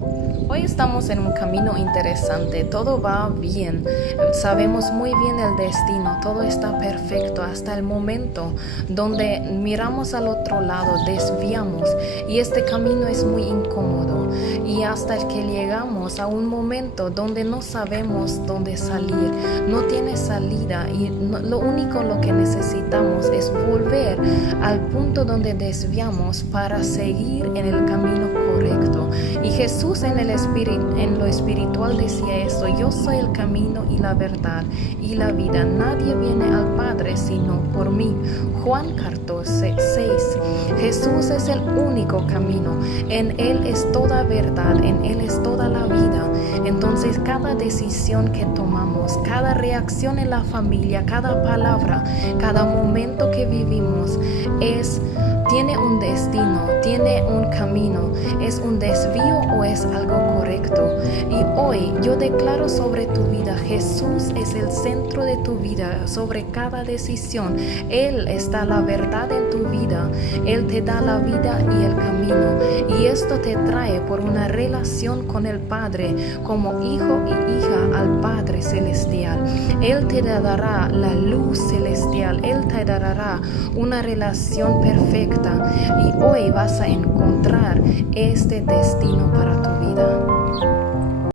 Hoy estamos en un camino interesante, todo va bien, sabemos muy bien el destino, todo está perfecto hasta el momento donde miramos al otro lado, desviamos y este camino es muy incómodo y hasta el que llegamos a un momento donde no sabemos dónde salir, no tiene salida y lo único lo que necesitamos es volver al punto donde desviamos para seguir en el camino correcto. Y Jesús en lo espiritual decía eso: yo soy el camino y la verdad y la vida, nadie viene al Padre sino por mí. Juan 14:6. Jesús es el único camino, en Él es toda verdad, en Él es toda la vida. Entonces cada decisión que tomamos, cada reacción en la familia, cada palabra, cada momento que vivimos tiene un destino, tiene un camino, es un desvío o es algo correcto. Y hoy yo declaro sobre tu vida: Jesús es el centro de tu vida, sobre cada decisión. Él está la verdad en tu vida, Él te da la vida y el camino. Y esto te trae por una relación con el Padre, como hijo y hija al Padre Celestial. Él te dará la luz celestial, Él te dará una relación perfecta. Y hoy vas a encontrar este destino para tu